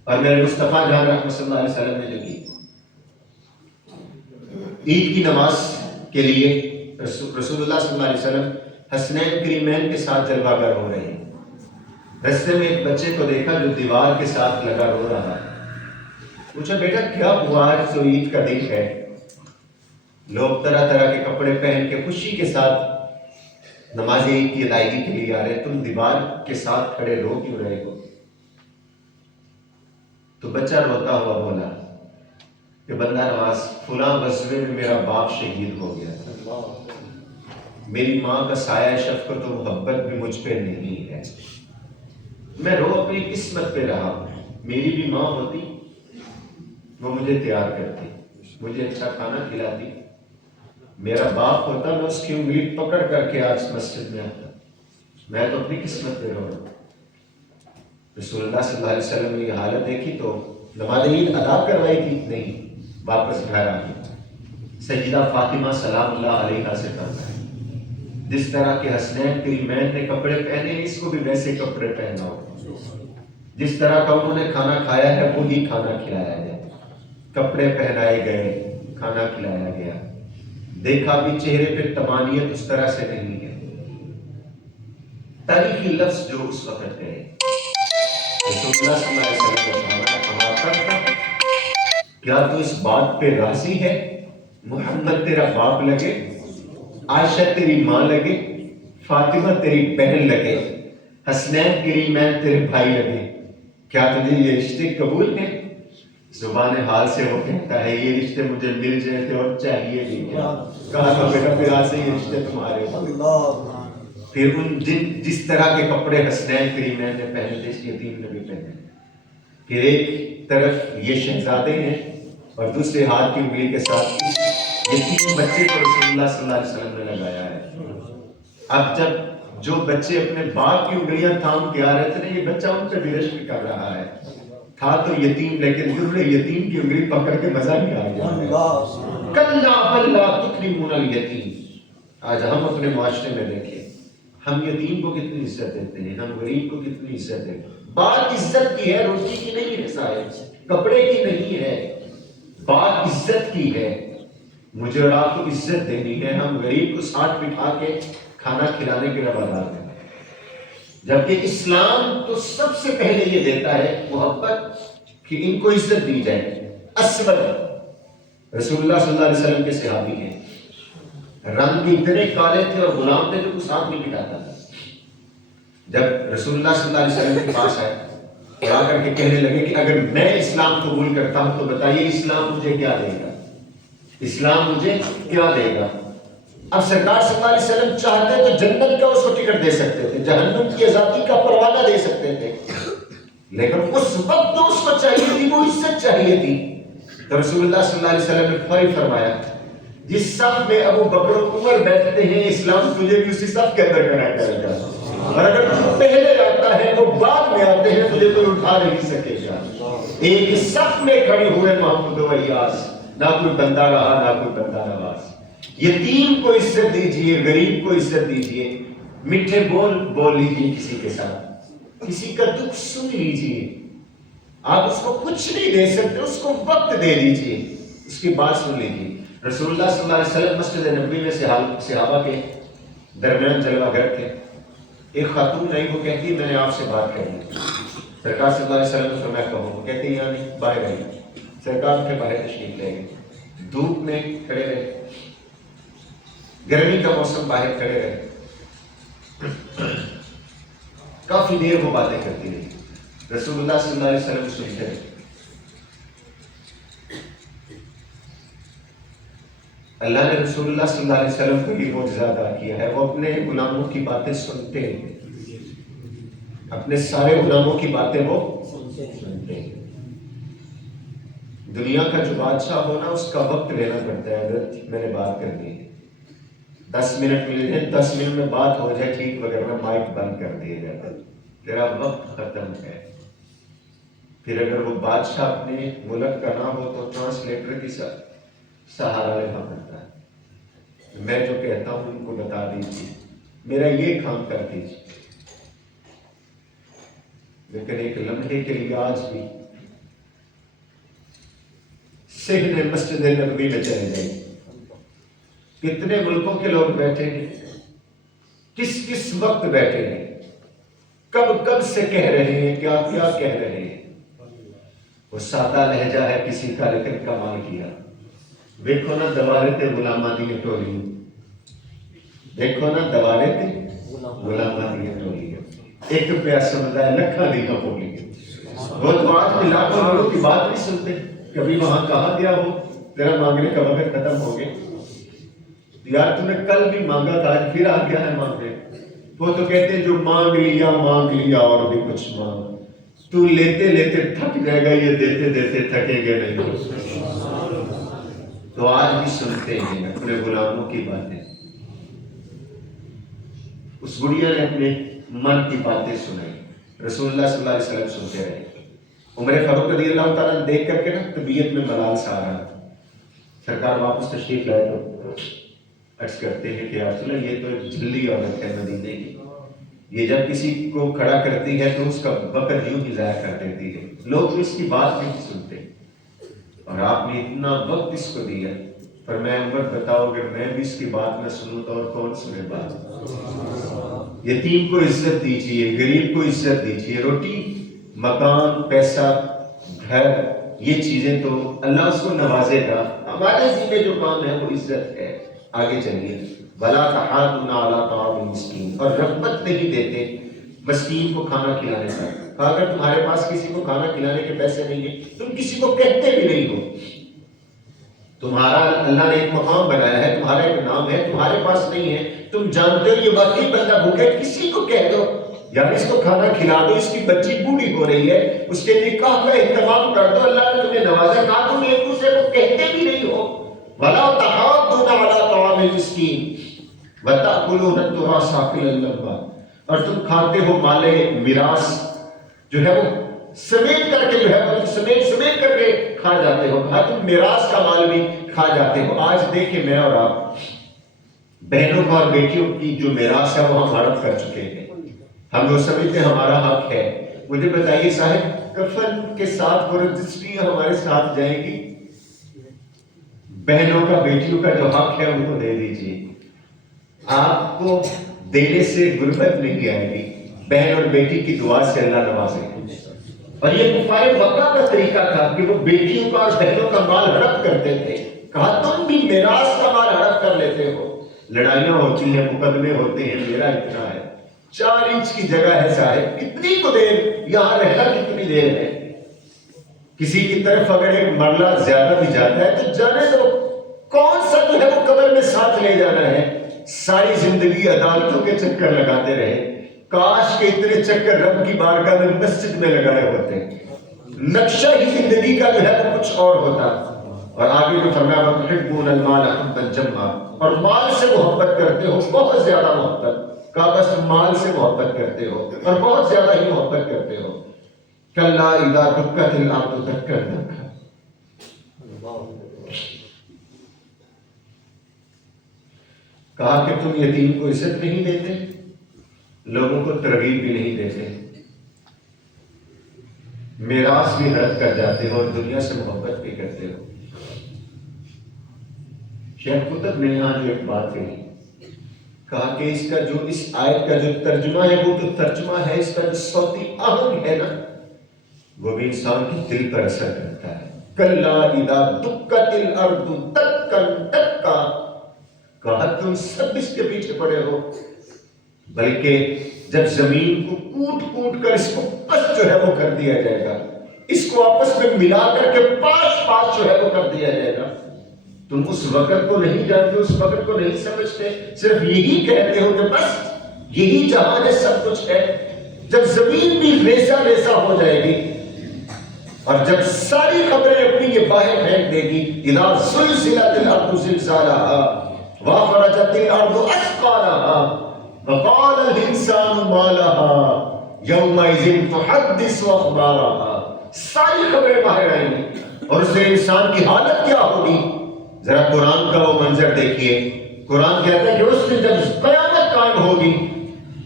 اور میرے مصطفیٰ جان رحمۃ صلی اللہ علیہ وسلم نے جو کی عید کی نماز کے لیے رسول اللہ صلی اللہ علیہ وسلم حسنین کریمین کے ساتھ جلوہ گر ہو رہے ہیں۔ رستے میں ایک بچے کو دیکھا جو دیوار کے ساتھ لگا رو رہا ہے۔ پوچھا بیٹا کیا ہوا؟ تو عید کا دن ہے، لوگ طرح طرح کے کپڑے پہن کے خوشی کے ساتھ نماز عید کی ادائیگی کے لیے آ رہے، تم دیوار کے ساتھ کھڑے رو کیوں رہے ہو؟ تو بچہ روتا ہوا بولا کہ بندہ نواز، فلاں غزوے میں میرا باپ شہید ہو گیا تھا، میری ماں کا سایہ شفقت و محبت بھی مجھ پہ نہیں ہے، میں رو اپنی قسمت پہ رہا ہوں۔ میری بھی ماں ہوتی وہ مجھے تیار کرتی، مجھے اچھا کھانا کھلاتی، میرا باپ ہوتا میں اس کی انگلی پکڑ کر کے آج مسجد میں آتا، میں تو اپنی قسمت پہ رو رہا ہوں۔ رسول اللہ صلی اللہ علیہ وسلم نے یہ حالت دیکھی تو نماز عید ادا کروائی تھی؟ نہیں، واپس گھر آ گئی۔ سیدہ فاطمہ سلام اللہ علیہا سے کہتا ہے جس طرح کے حسنین کریمین نے کپڑے پہنے اس کو بھی ویسے کپڑے پہنا ہو، جس طرح کا انہوں نے کھانا کھایا ہے وہی کھانا کھلایا جائے، کپڑے پہنائے گئے، کھانا کھلایا گیا۔ دیکھا بھی چہرے پہ تمانیت اس طرح سے نہیں ہے۔ تاریخی لفظ جو اس وقت ہے رسول اللہ صلی اللہ علیہ وسلم کو فرمایا کیا تو اس بات پہ راضی ہے محمد تیرا باپ لگے، عائشہ تیری ماں لگے، فاطمہ تیری بہن لگے، حسنین کریمین تیرے بھائی لگے، کیا تجھے یہ رشتے قبول ہیں؟ زبان حال سے وہ کہتا ہے یہ رشتے مجھے مل جائیں تھے اور چاہیے بھی کیا۔ کہا تھا بیٹا پھر آج سے یہ رشتے تمہارے ہوں۔ پھر ان جس طرح کے کپڑے حسنین کریمین نے پہنے تھے اس یتیم نے بھی پہنے۔ پھر ایک طرف یہ شہزادے ہیں اور دوسرے ہاتھ کی انگلی کے ساتھ یتیم بچے کو رسول اللہ صلی اللہ علیہ وسلم نے لگایا ہے۔ اب جب جو بچے اپنے باپ کی انگلیاں تھام کے آ رہے تھے نا، یہ بچہ ان پہ بھی رشک کر رہا ہے، تھا تو یتیم لیکن انہوں نے یتیم کی انگلی پکڑ کے مزہ بھی آ گیا۔ کلا بل لا تکرمون الیتیم۔ آج ہم اپنے معاشرے میں دیکھیں، ہم یتیم کو کتنی عزت دیتے ہیں، ہم غریب کو کتنی عزت دیتے ہیں۔ بات عزت کی ہے، روٹی کی نہیں ہے صاحب، کپڑے کی نہیں ہے، بات عزت کی ہے۔ مجھے اور آپ کو عزت دینی ہے، ہم غریب کو ساتھ بٹھا کے کھانا کھلانے کے روادار ہیں، جبکہ اسلام تو سب سے پہلے یہ دیتا ہے محبت کہ ان کو عزت دی جائے۔ اسود رسول اللہ صلی اللہ علیہ وسلم کے صحابی ہیں، رنگ بھی اتنے کالے تھے اور غلام تھے جو کوئی ساتھ نہیں بٹھاتا تھا۔ جب رسول اللہ صلی اللہ علیہ وسلم کے پاس آئے اور آ کر کے کہنے لگے کہ اگر میں اسلام قبول کرتا ہوں تو بتائیے اسلام مجھے کیا دے گا، اسلام مجھے کیا دے گا۔ اب سرکار صلی اللہ علیہ وسلم چاہتے تو جنت کا اس کو ٹکٹ دے سکتے تھے، جہنم کی آزادی کا پروانہ دے سکتے تھے، لیکن اس وقت تو اس کو چاہیے تھی، وہ عزت چاہیے تھی۔ تو رسول اللہ صلی اللہ علیہ وسلم نے فوری فرمایا جس صف میں ابو بکر و عمر بیٹھتے ہیں اسلام تجھے بھی اسی صف کے اندر کھڑا کرے گا، اور اگر تو پہلے آتا ہے وہ بعد میں آتے ہیں تجھے کوئی اٹھا نہیں سکے گا۔ ایک صف میں کھڑے ہوئے محمود و ایاس، نہ کوئی بندہ رہا نہ کوئی بندہ نواز۔ یتیم کو عزت دیجئے، غریب کو عزت دیجئے، میٹھے بول بول لیجئے کسی کے ساتھ، کسی کا دکھ سن لیجئے۔ آپ اس کو کچھ نہیں دے سکتے، اس کو وقت دے دیجئے، اس کی بات سن لیجئے۔ رسول اللہ صلی اللہ علیہ وسلم مسجد نبوی میں صحابہ کے درمیان جلوہ گر تھے، ایک خاتون نہیں، وہ کہتی میں نے آپ سے بات کرنی۔ سرکار صلی اللہ علیہ وسلم نے فرمایا کہو، وہ کہتی یہاں نہیں، باہر آئیے۔ سرکار کے باہر تشریف لے گئے، دھوپ میں کھڑے رہے، گرمی کا موسم، باہر کھڑے رہے، کافی دیر وہ باتیں کرتی رہی۔ رسول اللہ صلی اللہ علیہ وسلم سنتے رہے۔ اللہ نے رسول اللہ صلی اللہ علیہ وسلم کو یہ معجزہ عطا کیا ہے، وہ اپنے غلاموں کی باتیں سنتے ہیں، اپنے سارے غلاموں کی باتیں وہ سنتے ہیں۔ دنیا کا جو بادشاہ ہونا اس کا وقت لینا پڑتا ہے، حضرت میں نے بات کرنی ہے، 10 منٹ ملے ہیں، 10 منٹ میں بات ہو جائے ٹھیک، وغیرہ مائک بند کر دیا جاتا ہے، تیرا وقت ختم ہے۔ پھر اگر وہ بادشاہ اپنے ملک کا نہ ہو تو ٹرانسلیٹر کی سہارا لینا پڑتا ہے، میں جو کہتا ہوں ان کو بتا دیجیے، میرا یہ کام کر دیجیے۔ لیکن ایک لمحے کے لیے آج بھی سہن مسجد نبوی میں چلے جائیں، کتنے ملکوں کے لوگ بیٹھے ہیں، کس کس وقت بیٹھے ہیں، کب سے کہہ رہے ہیں، کیا کیا کہہ رہے ہیں۔ وہ سادہ لہجہ ہے کسی کا لیکن کمال کیا۔ دیکھو نا دوارے تے غلاماں دی ٹولی، دیکھو نا دوارے تے غلاماں دی ٹولی، ایک پیا سمجھا ہے لکھاں دی ٹولی۔ وہ تو آج بھی لاکھوں لوگوں کی بات نہیں سنتے، کبھی وہاں کہا گیا ہو تیرا مانگنے کا وقت ختم ہو گیا، یار تم نے کل بھی مانگا تھا آج پھر آ گیا ہے مانگنے۔ وہ تو کہتے ہیں جو مانگ لیا اور بھی کچھ مانگ، تو لیتے لیتے تھک جائے گا، یہ دیتے دیتے تھکیں گے نہیں۔ تو آج بھی سنتے ہیں اپنے غلاموں کی باتیں۔ اس گڑیا نے اپنے من کی باتیں سنائی، رسول اللہ صلی اللہ علیہ وسلم سنتے رہے۔ عمر فاروق رضی اللہ تعالیٰ دیکھ کر کے نا طبیعت میں ملال سا آ رہا، سرکار واپس تشریف لائے تو عرض کرتے ہیں کہ یا رسول اللہ یہ تو ایک جھلی عورت ہے مدینے کی، یہ جب کسی کو کھڑا کرتی ہے تو اس کا وقت یوں ہی ضائع کر دیتی ہے، لوگ اس کی بات نہیں سنتے، اور آپ نے اتنا وقت اس کو دیا۔ پر میں عمر بتاؤ اگر میں بھی اس کی بات نہ سنوں تو اور کون سنے بات۔ یتیم کو عزت دیجیے، غریب کو عزت دیجیے، روٹی مکان پیسہ گھر یہ چیزیں تو اللہ اس کو نوازے گا. ہمارے ذمہ جو کام ہے وہ عزت ہے. آگے چلیے. وَلَا تَحَاضُونَ عَلَىٰ طَعَامِ الْمِسْكِينِ، اور رغبت نہیں دیتے مسکین کو کھانا کھلانے کا. کہا اگر تمہارے پاس کسی کو کھانا کھلانے کے پیسے نہیں ہیں تم کسی کو کہتے بھی نہیں ہو. تمہارا اللہ نے ایک مقام بنایا ہے، تمہارا ایک نام ہے، تمہارے پاس نہیں ہے، تم جانتے ہو یہ واقعی بندہ بھوکے، کسی کو کہہ دو یار اس کو کھانا کھلا دو، اس کی بچی بوڑھی ہو رہی ہے، اس کے نکاح کا اہتمام کر دو، اللہ نے تمہیں نوازا. کہا تم ایک دوسرے کو کہتے بھی نہیں ہو. وَلَا تَحَاضُّونَ عَلَىٰ طَعَامِ الْمِسْكِينِ وَتَأْكُلُونَ التُّرَاثَ أَكْلًا لَمًّا، اور تم کھاتے ہو مال میراث جو ہے وہ سمیٹ کر کے جو ہے وہ سمیٹ کر کے کھا جاتے ہو. کہا تم میراث کا مال بھی کھا جاتے ہو. آج دیکھیں میں اور آپ بہنوں کو اور بیٹیوں کی جو میراث ہے وہ ہم ہڑپ کر چکے ہیں. ہم لوگ سمجھتے ہیں ہمارا حق ہے. مجھے بتائیے صاحب کفن کے ساتھ وہ رجسٹری ہمارے ساتھ جائے گی؟ بہنوں کا بیٹیوں کا جو حق ہے ان کو دے دیجیے. آپ کو دینے سے غربت نہیں آئے گی. بہن اور بیٹی کی دعا سے اللہ نوازے. اور یہ کفار مکہ کا طریقہ تھا کہ وہ بیٹیوں کا اور بہنوں کا مال ہڑپ کرتے تھے. کہا تم بھی میراث کا مال ہڑپ کر لیتے ہو. لڑائیاں ہوتی ہیں، مقدمے ہوتے ہیں، میرا اتنا ہے. 4 انچ کی جگہ ہے صاحب، کتنی کو دیر یہاں رہنا کتنی دیر ہے. کسی کی طرف اگر ایک مرلہ زیادہ بھی جاتا ہے تو جانے دو، کون سا جو ہے وہ قبر میں ساتھ لے جانا ہے. ساری زندگی عدالتوں کے چکر لگاتے رہے. کاش کے اتنے چکر رب کی بارگاہ میں مسجد میں لگائے ہوتے. نقشہ ہی زندگی کا جو ہے وہ کچھ اور ہوتا. اور آگے جو فرمایا وَتُحِبُّونَ الْمَالَ حُبًّا جَمًّا، اور مال سے محبت کرتے ہو بہت زیادہ محبت. کہا بس مال سے محبت کرتے ہو اور بہت زیادہ ہی محبت کرتے ہو. کَلَّا إِذَا دُکَّتِ الْأَرْضُ دَکًّا دَکًّا، کہا کہ تم یتیم کو عزت نہیں دیتے، لوگوں کو ترغیب بھی نہیں دیتے، میراث بھی ہڑپ کر جاتے ہو اور دنیا سے محبت بھی کرتے ہو. شیخ قطب نے یہاں جو ایک بات کہی، کہا کہ اس کا جو اس آیت کا جو ترجمہ ہے وہ تو ترجمہ ہے، اس کا جو صوتی آہنگ ہے نا وہ بھی انسان کے دل پر اثر کرتا ہے. کَلَّا إِذَا دُکَّتِ الْأَرْضُ دَکًّا دَکًّا، کہا تم سب اس کے پیچھے پڑے ہو، بلکہ جب زمین کو کوٹ کوٹ کر اس کو پس جو ہے وہ کر دیا جائے گا، اس کو آپس میں ملا کر کے پاش جو ہے وہ کر دیا جائے گا، تم اس وقت کو نہیں جانتے، اس وقت کو نہیں سمجھتے، صرف یہی کہتے ہو کہ بس یہی جہاں ہے، سب کچھ ہے. جب زمین بھی ریسا ریسا ہو جائے گی اور جب ساری خبریں اپنی یہ باہر پھینک دے گی، اذا زلزلت الارض زلزالها واخرجت الارض اثقالها وقال الانسان ما لها يومئذ تحدث اخبارها، ساری خبریں باہر آئیں گی اور اس سے انسان کی حالت کیا ہوگی. ذرا قرآن کا وہ منظر دیکھیے. قرآن کہتا ہے کہ اس دن جب قیامت قائم ہوگی،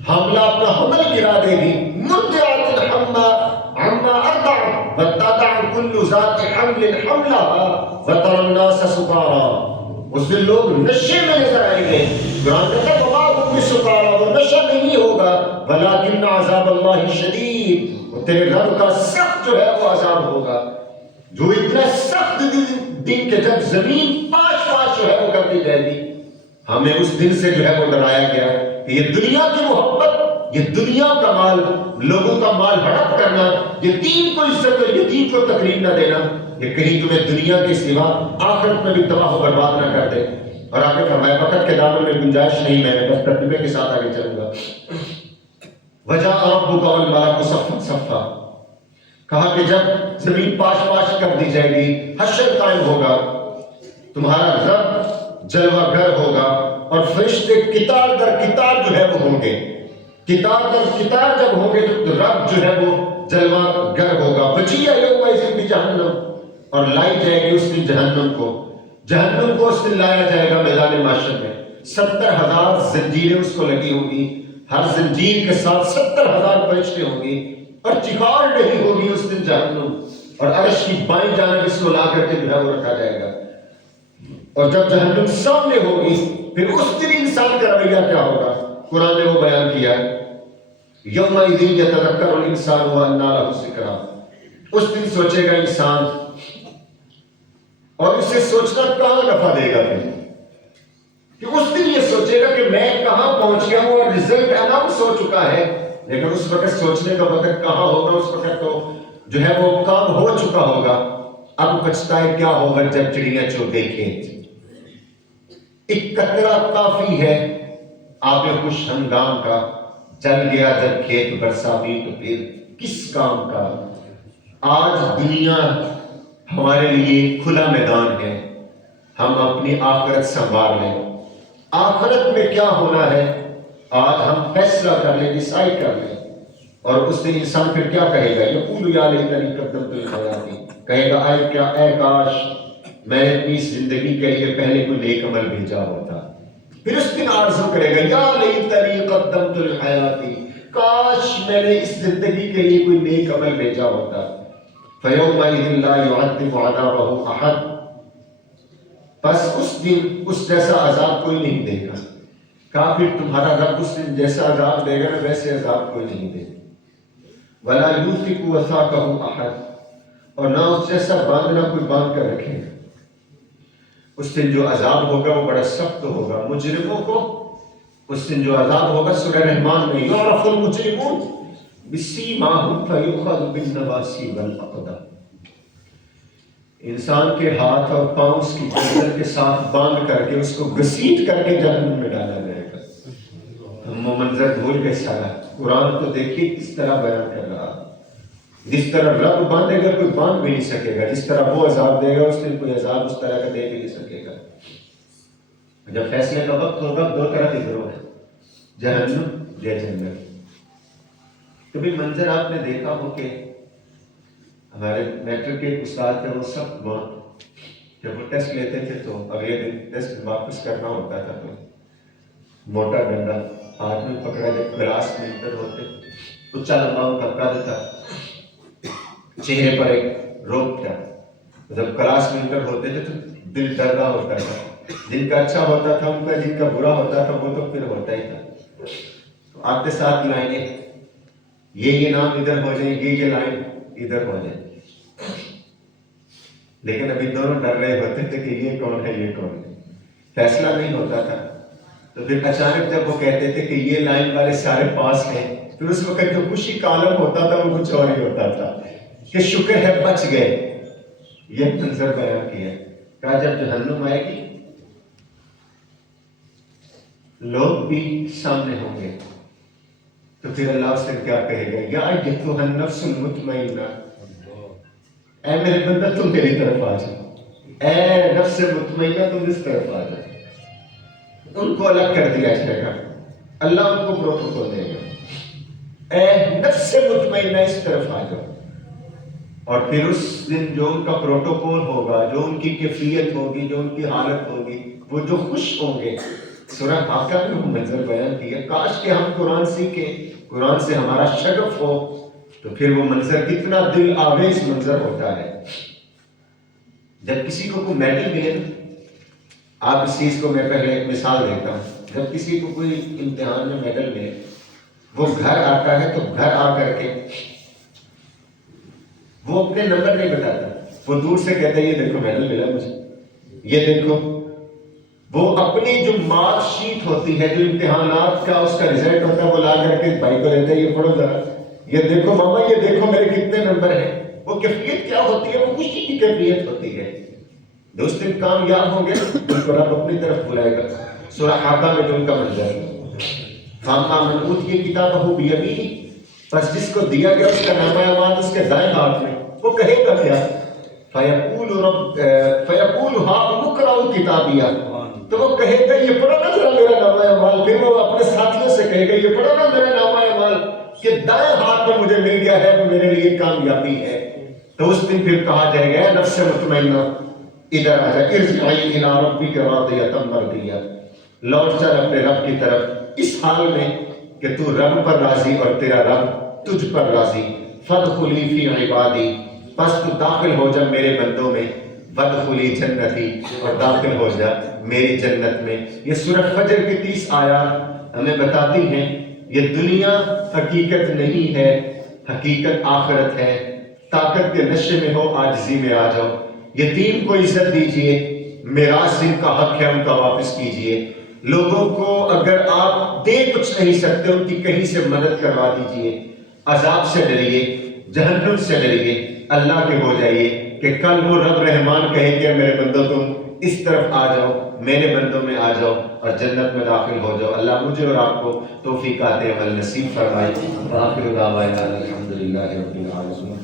حملہ اپنا حمل گرا دے گی. مرضعۃ الحمى عما ارضعت وتضع كل ذات حمل حملها وترى الناس سکارى. اس دن لوگ نشے میں نظر آئیں گے. قرآن کہتا ہے وما هم بسکارى، وہ نشہ نہیں ہوگا، ولكن عذاب اللہ شدید، وہ تیرے رب کا سخت جو ہے وہ عذاب ہوگا. جو اتنا سخت دن کہ جب زمین پاش جو ہے وہ کر دی جائے گی. ہمیں اس دن سے جو ہے وہ ڈرایا گیا کہ یہ دنیا کی محبت، یہ دنیا کا مال، لوگوں کا مال ہڑپ کرنا، یتیم کو عزت اور یتیم کو تکلیف نہ دینا، یہ کہیں تمہیں دنیا کے سوا آخرت میں بھی تباہ و برباد نہ کر دے. اور آگے فرمایا وقت کے دامن میں گنجائش نہیں، میں بس ترتیبے کے ساتھ آگے چلوں گا. وَجَاءَ رَبُّكَ وَالْمَلَكُ صَفًّا صَفًّا، کہا کہ جب زمین پاش کر دی جائے گی، حشر قائم ہوگا، تمہارا رب جلوہ گر ہوگا اور فرشتے قطار در قطار جو ہے وہ ہوں گے. قطار در قطار جب ہوں گے تو رب جو ہے وہ جلوہ گر ہوگا. وَجِيَّ يَوْمَئِذٍ بِجَهَنَّمَ، اور لائی جائے گی اس دن جہنم کو اس دن لایا جائے گا میدان محشر میں. 70,000 زنجیریں اس کو لگی ہوں گی، ہر زنجیر کے ساتھ 70,000 فرشتے ہوں گی اور چکار نہیں ہوگی اس دن جہنم. اور عرش کی بائیں جانب اس کو لا کر کے جو ہے وہ رکھا جائے گا. اور جب جہنم سامنے ہوگی پھر اس دن انسان کا رویہ کیا ہوگا. قرآن نے وہ بیان کیا، یومئذ یتذکر الانسان وانیٰ لہ الذکریٰ، اس دن سوچے گا انسان اور اسے سوچنا کہاں نفع دے گا پھر، کہ اس دن یہ سوچے گا کہ میں کہاں پہنچ گیا ہوں اور رزلٹ اناؤنس ہو چکا ہے، لیکن اس وقت سوچنے کا وقت کہاں ہوگا، اس وقت تو جو ہے وہ کام ہو چکا ہوگا۔ اب پچھتائے کیا ہوگا جب چڑیاں چوگے کھیت، ایک قطرہ کافی ہے آب خوش ہنگام کا، چل گیا جب کھیت برسا بھی تو پھر کس کام کا۔ آج دنیا ہمارے لیے کھلا میدان ہے، ہم اپنی آخرت سنبھال لیں۔ آخرت میں کیا ہونا ہے آج ہم فیصلہ کر لیں، ڈیسائیڈ کر لیں، اور اس دن انسان پھر کیا کہے گا، یقول یا لیتنی قدمت لحیاتی، کہے گا اے کاش میں نے اپنی زندگی کے لیے پہلے کوئی نیک عمل بھیجا ہوتا۔ پھر اس دن آرزو کرے گا یا لیتنی قدمت لحیاتی، کاش میں نے اس زندگی کے لیے کوئی نیک عمل بھیجا ہوتا۔ فَيَوْمَئِذٍ لَا يُعَذِّبُ عَذَابَهُ أَحَدٌ، بس اس دن اس جیسا عذاب کوئی نہیں دے گا۔ کافر تمہارا رب اس دن جیسا عذاب دے گا نا، ویسے عذاب کوئی نہیں دے گا۔ وَلَا يُوثِقُ وَثَاقَهُ أَحَدٌ، اور نہ اس جیسا باندھنا کوئی باندھ کر رکھے گا۔ اس دن جو عذاب ہوگا وہ بڑا سخت ہوگا مجرموں کو۔ اس دن جو عذاب ہوگا سورہ رحمان میں، یعرف المجرمون بسیماہم فیؤخذ بالنواصی والاقدام، انسان کے ہاتھ اور پاؤں اس کی گردن کے ساتھ باندھ کر کے اس کو گھسیٹ کر کے جہنم میں ڈالا جائے گا۔ ہم وہ منظر بھول گئے سارا۔ قرآن تو دیکھیے کس طرح بیان کر رہا، جس طرح رب باندھے گا کوئی باندھ بھی نہیں سکے گا، جس طرح وہ عذاب دے گا اس دن کوئی عذاب اس طرح کا دے بھی نہیں سکے گا۔ جب فیصلے کا وقت ہوگا دو طرح کے گروہ ہیں، جہنم یا جنت۔ کبھی منظر آپ نے دیکھا ہو کہ ہمارے میٹرک کے استاد تھے، وہ سب موت، جب وہ ٹیسٹ لیتے تھے تو اگلے دن ٹیسٹ واپس کرنا ہوتا تھا تو موٹا ڈنڈا ہاتھ میں پکڑا جب کلاس میں انٹر ہوتے، اچھا لمبا ان کا قد تھا، چہرے پر ایک روب تھا۔ جب کلاس میں انٹر ہوتے تھے تو دل ڈر رہا ہوتا تھا، جن کا اچھا ہوتا تھا ان کا، جن کا برا ہوتا تھا وہ تو پھر ہوتا ہی تھا۔ تو آتے ساتھ لائنیں، یہ نام ادھر ہو جائیں، یہ لائن ادھر ہو جائیں، لیکن ابھی دونوں ڈر رہے ہوتے تھے کہ یہ کون ہے یہ کون ہے، فیصلہ نہیں ہوتا تھا۔ تو پھر اچانک جب وہ کہتے تھے کہ یہ لائن والے سارے پاس ہیں، پھر اس وقت جو خوشی کا عالم ہوتا تھا وہ کچھ اور ہی ہوتا تھا کہ شکر ہے بچ گئے۔ یہ منظر بیان کیا، کہا جب جہنم آئے گی لوگ بھی سامنے ہوں گے تو پھر اللہ سے کیا کہے گا، یا ایتھا النفس المطمئنہ، اے میرے بندہ تم میری طرف آ جا، اے نفس مطمئنہ تم اس طرف آ جا۔ ان کو الگ کر دیا جائے گا، اللہ ان کو پروٹوکول دے گا، اے نفس مطمئنہ اس طرف آ جاؤ۔ اور پھر اس دن جو ان کا پروٹوکول ہوگا، جو ان کی کیفیت ہوگی، جو ان کی حالت ہوگی، وہ جو خوش ہوں گے۔ سورہ حاقہ میں وہ منظر بیان کیا، کاش کہ ہم قرآن سیکھیں، قرآن سے ہمارا شغف ہو، تو پھر وہ منظر کتنا دل آویز منظر ہوتا ہے۔ جب کسی کو کوئی میڈل ملے، آپ اس چیز کو میں پہلے مثال دیتا ہوں، جب کسی کو کوئی امتحان میں میڈل ملے، وہ گھر آتا ہے تو گھر آ کر کے وہ اپنے نمبر نہیں بتاتا، وہ دور سے کہتا ہے یہ دیکھو میڈل ملا مجھے، یہ دیکھو۔ وہ اپنی جو مارک شیٹ ہوتی ہے، جو امتحانات کا اس کا رزلٹ ہوتا ہے، وہ لا کر کے بھائی کو دیتا ہے، یہ پڑھو ذرا، یہ دیکھو ماما، یہ دیکھو میرے کتنے نمبر ہیں۔ وہ کیفیت کیا ہوتی ہے؟ وہ خوشی کی کیفیت ہوتی ہے۔ دوست دن کامیاب ہوں گے ان کو رب اپنی طرف بلائے گا۔ سورہ حاقہ میں جو ان کا منظر ہے، فَأَمَّا مَنْ أُوتِيَ كِتَابَهُ بِيَمِينِهِ، بس جس کو دیا گیا اس کا نامہ اعمال اس کے دائیں ہاتھ میں، وہ کہے گا کیا؟ فَيَقُولُ هَاؤْمُ اقْرَءُوا كِتَابِيَهْ، تو وہ کہے گا یہ پڑھو نا ذرا میرا نامہ اعمال۔ پھر وہ اپنے ساتھیوں سے کہے گا یہ پڑھو نا میرا نامہ اعمال، کہ دائیں ہاتھ میں مجھے مل گیا ہے، وہ میرے لیے کامیابی ہے۔ تو اس دن پھر کہا جائے گا نفس مطمئنہ ادھر آ جا، ارجعی الی ربک راضیۃ مرضیہ، لوٹ چل اپنے رب کی طرف اس حال میں کہ تو رب پر راضی اور تیرا رب تجھ پر راضی۔ فادخلی فی عبادی، پس تو داخل ہو جا میرے بندوں میں، وادخلی جنتی، اور داخل ہو جا میری جنت میں۔ یہ سورہ فجر کی 30 آیات ہمیں بتاتی ہیں یہ دنیا حقیقت نہیں ہے، حقیقت آخرت ہے۔ طاقت کے نشے میں ہو، عاجزی میں آ جاؤ، یتیم کو عزت دیجئے، میراث جن کا حق ہے ان کا واپس کیجئے، لوگوں کو اگر آپ دے کچھ نہیں سکتے ان کی کہیں سے مدد کروا دیجئے، عذاب سے ڈریے، جہنم سے ڈریے، اللہ کے ہو جائیے کہ کل وہ رب رحمان کہے کہ میرے بندوں تم اس طرف آ جاؤ، میرے بندوں میں آ جاؤ اور جنت میں داخل ہو جاؤ۔ اللہ مجھے اور آپ کو توفیقات عمل نصیب فرمائے۔ وآخر دعوانا الحمدللہ رب العالمین۔